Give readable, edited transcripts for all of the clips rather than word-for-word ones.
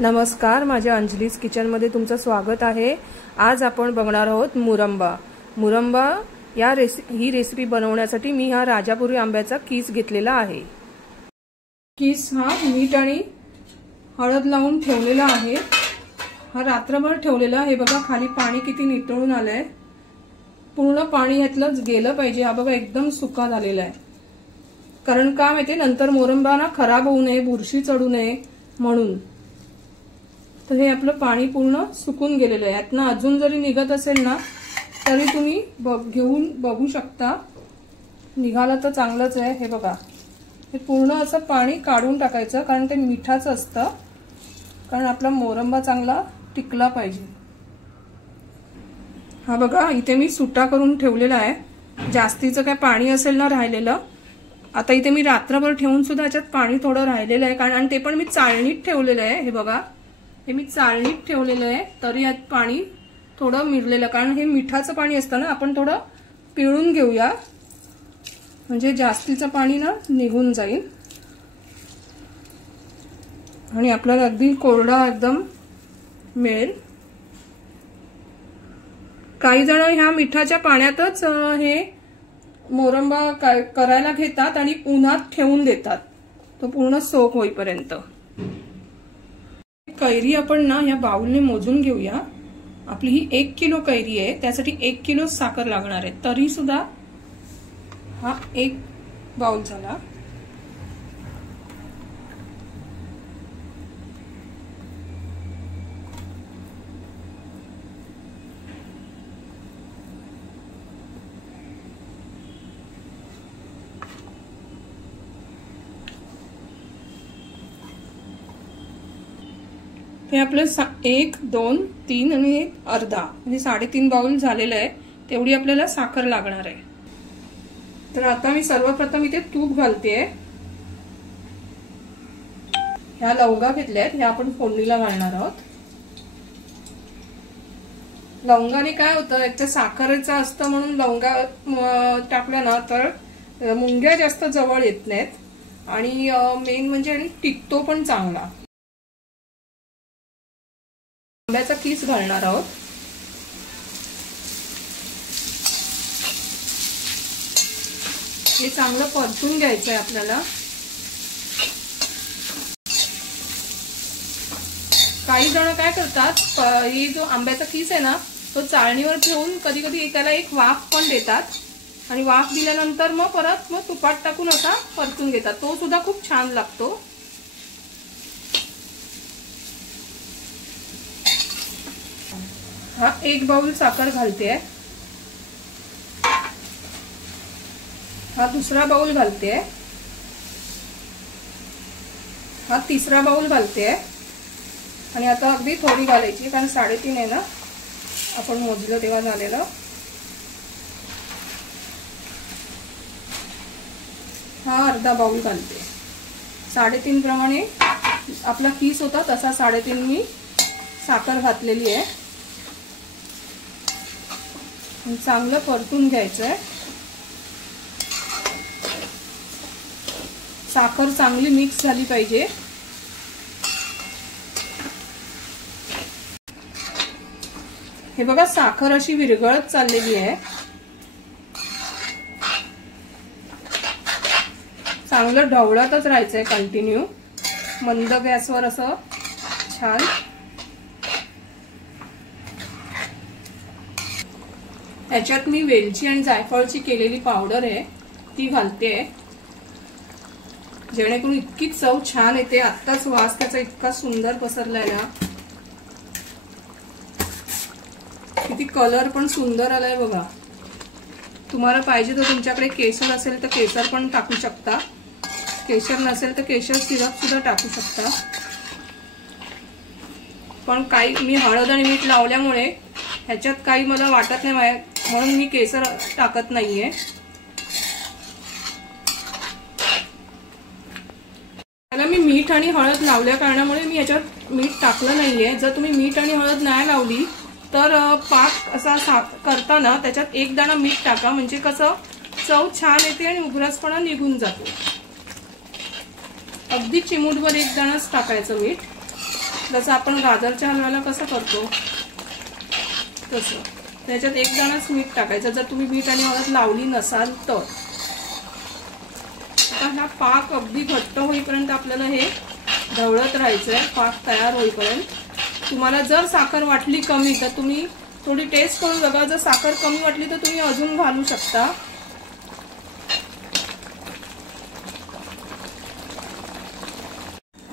नमस्कार, माझ्या अंजलीज किचनमध्ये तुमचं स्वागत आहे। आज आपण बघणार आहोत मुरंबा। ही रेसिपी बनवण्यासाठी मी हा राजापुरी आंब्याचा कीस घेतलेला आहे। कीस हा मीठ आणि हळद लावून ठेवलेला आहे। हा रात्रभर ठेवलेला आहे। बघा खाली पाणी किती नितळून आलंय, पूर्ण पाणी यातलंच गेलं पाहिजे। हा बघा एकदम सुका झालेला आहे, कारण का माहिती नंतर मोरंबा ना खराब होऊ नये, बुरशी चढू नये म्हणून। तर हे आपलं पाणी पूर्ण सुकून गेलेलं आहे। यातनं अजून जरी निघत असेल ना तरी तुम्ही घेऊन बघू शकता, निघाला तर चांगलंच आहे। हे बघा, हे पूर्ण असं पाणी काढून टाकायचं, कारण ते मिठाचं असतं, कारण आपला मोरंबा चांगला टिकला पाहिजे। हा बघा, इथे मी सुट्टा करून ठेवलेला आहे। जास्तीचं काय पाणी असेल ना राहिलेलं, आता इथे मी रात्रभर ठेवून सुद्धा याच्यात पाणी थोडं राहिलेलं आहे, कारण ते पण मी चाळणीत ठेवलेलं आहे। हे बघा, हे मी चाळणीत ठेवलेलं आहे, तरी यात पाणी थोडं मिरलेलं, कारण हे मिठाचं पाणी असतं ना। आपण थोडं पिळून घेऊया, म्हणजे जास्तीचं पाणी ना निघून जाईल आणि आपल्याला अगदी कोरडा एकदम मिळेल। काही जण ह्या मिठाच्या पाण्यातच हे मोरंबा करायला घेतात आणि उन्हात ठेवून देतात, तो पूर्ण सोक होईपर्यंत। कैरी आपण ना या बाउलने मोजून घेऊया। आपली ही 1 किलो कैरी आहे, त्यासाठी 1 किलो साखर लागणार आहे। तरी सुद्धा हा 1 बाउल झाला। हे आपलं 1, 2, 3 आणि 1 अर्धा, म्हणजे 3.5 बाउल झालेलं आहे। तेवढी आपल्याला साखर लागणार आहे। तर आता मी सर्वप्रथम इथे तूप घालते। ह्या लवंगा घेतल्यात, ह्या आपण फोडणीला घालणार आहोत। लवंगाने काय होतं, एक तर साखरेचं असतं म्हणून लवंगा टाकल्या ना तर मुंग्या जास्त जवळ येत नाहीत, आणि मेन म्हणजे टिकतो पण चांगला। आंब्याचा कीस घालणार आहोत। हे चांगलं परतून घ्यायचंय आपल्याला। काही जण काय करतात, हे जो आंब्याचा कीस आहे ना तो चाळणीवर ठेवून कधी कधी त्याला एक वाफ पण देतात, आणि वाफ दिल्यानंतर मग परत तुपात टाकून असा परतून घेतात, तो सुद्धा खूप छान लागतो। हा 1 बाउल साखर घालते, हा दुसरा बाउल घालते, हा तिसरा बाउल घालते, आणि आता अगदी थोडी घालायची, कारण 3.5 आहे ना आपण मोजलं तेव्हा झालेलं। हा अर्धा बाउल घालते। 3.5 प्रमाणे आपला कीस होता तसा 3.5 मी साखर घातलेली आहे। चांगलं परतून घ्यायचंय। साखर चांगली मिक्स झाली पाहिजे। हे बघा, साखर अशी विरघळत चाललेली आहे। चांगलं ढवळतच राहायचंय कंटिन्यू, मंद गॅसवर असं छान। याच्यात मी वेलची आणि जायफळची केलेली पावडर आहे ती घालते, जेणेकरून इतकी चव छान येते। आत्ताच वास त्याचा इतका सुंदर पसरलाय ना, किती कलर पण सुंदर आलाय बघा। तुम्हाला पाहिजे तर तुमच्याकडे केशर असेल तर केशर पण टाकू शकता, केशर नसेल तर केशर सिरप सुद्धा टाकू शकता। पण काही मी हळद आणि मीठ लावल्यामुळे ह्याच्यात काही मला वाटत नाही, म्हणून मी केशर टाकत नाहीये। त्याला मी मीठ आणि हळद लावल्या कारणामुळे मी याच्यात मीठ टाकलं नाहीये। जर तुम्ही मीठ आणि हळद नाही लावली तर पाक असा करताना त्याच्यात 1 दाणा मीठ टाका, म्हणजे कसं चव छान येते आणि उग्रसपणा निघून जातो। अगदी चिमूटभर 1 दाणाच टाकायचं मीठ। जसं आपण गाजरच्या हलव्याला कसं करतो तसं त्याच्यात एक दाणाच मीठ टाकायचं, जर तुम्ही मीठ आणि हळद लावली नसाल तर. आता हा पाक अगदी घट्ट होईपर्यंत आपल्याला हे ढवळत राहायचं आहे, पाक तयार होईपर्यंत. तुम्हाला जर साखर वाटली कमी तर तुम्ही थोडी टेस्ट करून बघा, जर साखर कमी वाटली तर तुम्ही अजून घालू शकता.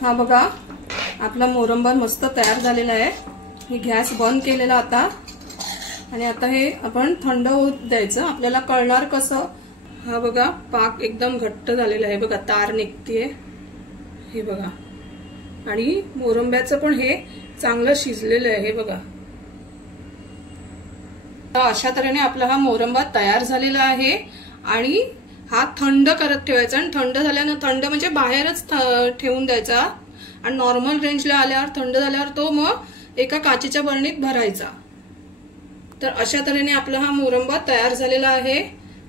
हा बघा आपला मोरंबा मस्त तयार झालेला आहे. मी गॅस बंद केलेला आता आणि आता हे आपण थंड होऊ द्यायचं. आपल्याला कळणार कसं, हा बघा पाक एकदम घट्ट झालेला आहे बघा, तार निघतीये हे बघा. आणि मोरंब्याचं पण हे चांगलं शिजलेलं आहे हे बघा. अशा तऱ्हेने आपला हा मोरंबा तयार झालेला आहे. आणि हा थंड करत ठेवायचा आणि थंड झाल्यानं, थंड म्हणजे बाहेरच ठेवून द्यायचा आणि नॉर्मल रेंजला आल्यावर थंड झाल्यावर तो मग एका काचेच्या बरणीत भरायचा. तर अशा तऱ्हेने आपला हा मोरंबा तयार झालेला आहे.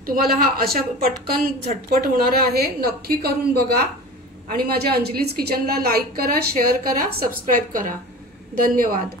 तुम्हाला हा अशा पटकन झटपट होणारा आहे, नक्की करून बघा. आणि माझ्या अंजलीज किचनला लाईक करा, शेअर करा, सबस्क्राईब करा. धन्यवाद.